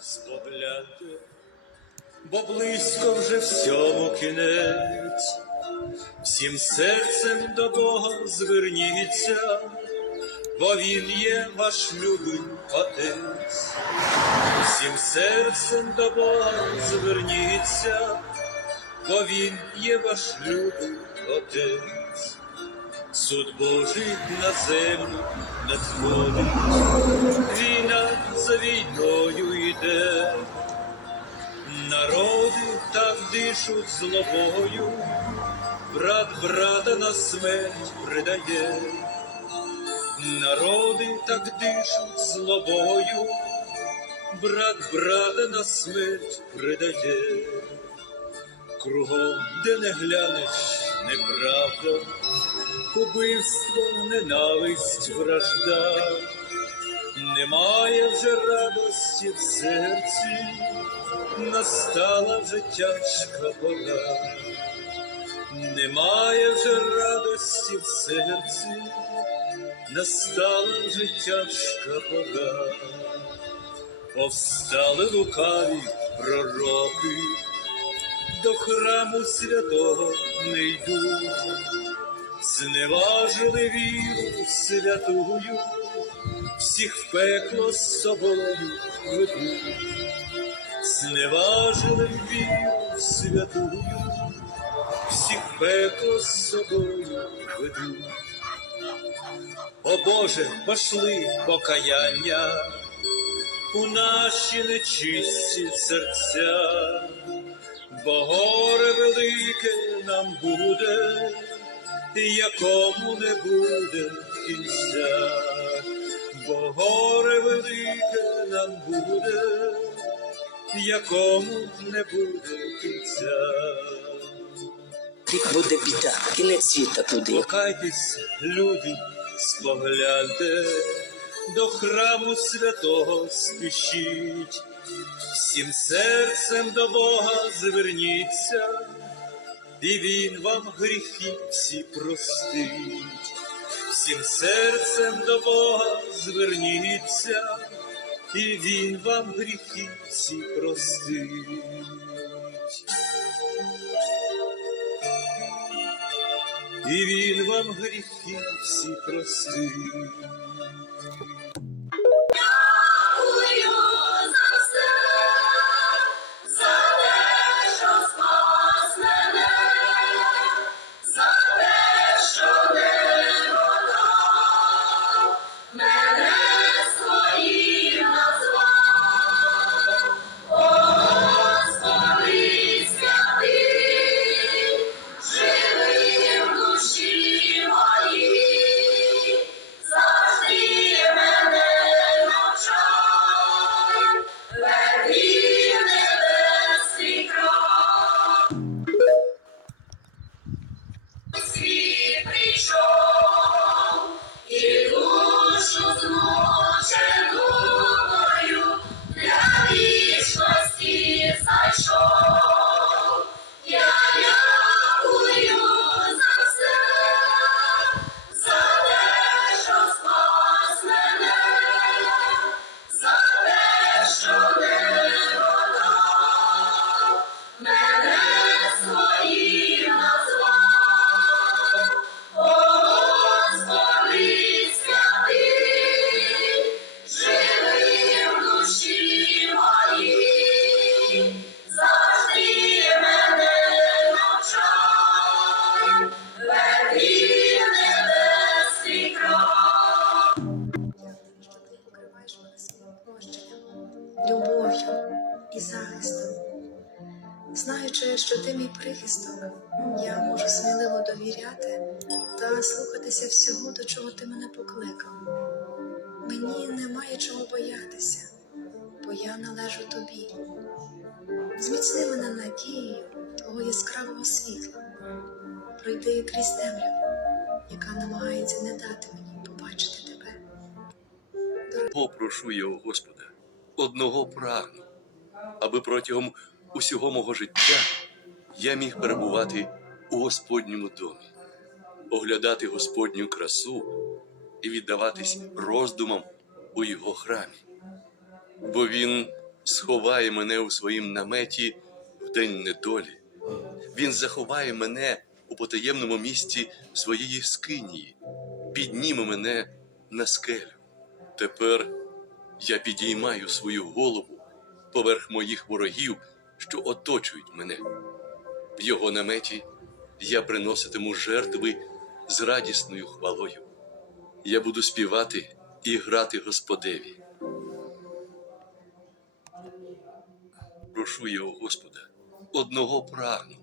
спогляди, бо близько вже всьому кінець, всім серцем до Бога зверніться, бо Він є ваш любий отець, всім серцем до Бога зверніться, бо Він є ваш любий отець. Суд Божий на землю надходить, війна за війною йде, народи так дишуть злобою, брат брата на смерть придає, народи так дишуть злобою, брат брата на смерть придає, кругом, де не глянеш, неправда убивство, ненависть, вражда, немає вже радості в серці, настала вже тяжка пора, немає вже радості в серці, настала вже тяжка пора, повстали лукаві пророки, до храму святого не йдуть. Зневажили віру святую, всіх в пекло з собою ведуть, зневажили віру святую, всіх в пекло з собою ведуть. О Боже, пошли покаяння у наші нечисті серця, бо горе велике нам буде якому не буде кінця, бо горе велике нам буде, якому не буде кінця. Буде біда, кінець світа буде. Покайтесь, люди, спогляньте, до храму святого спішіть, всім серцем до Бога зверніться, і Він вам гріхи всі простить, всім серцем до Бога зверніться, і Він вам гріхи всі простить. І він вам гріхи всі простить. corazón. Любов'ю і захистом. Знаючи, що ти мій прихисток, я можу сміливо довіряти та слухатися всього, до чого ти мене покликав. Мені немає чого боятися, бо я належу тобі. Зміцни мене надією твого яскравого світла, пройди крізь темряву, яка намагається не дати мені побачити тебе. Попрошу його, Господа, одного прагну, аби протягом усього мого життя я міг перебувати у Господньому домі, оглядати Господню красу і віддаватись роздумам у його храмі. Бо він сховає мене у своїм наметі в день недолі, Він заховає мене у потаємному місці своєї скинії, підніме мене на скелю. Тепер я підіймаю свою голову поверх моїх ворогів, що оточують мене. В його наметі я приноситиму жертви з радісною хвалою. Я буду співати і грати Господеві. Прошу його Господа, одного прагну,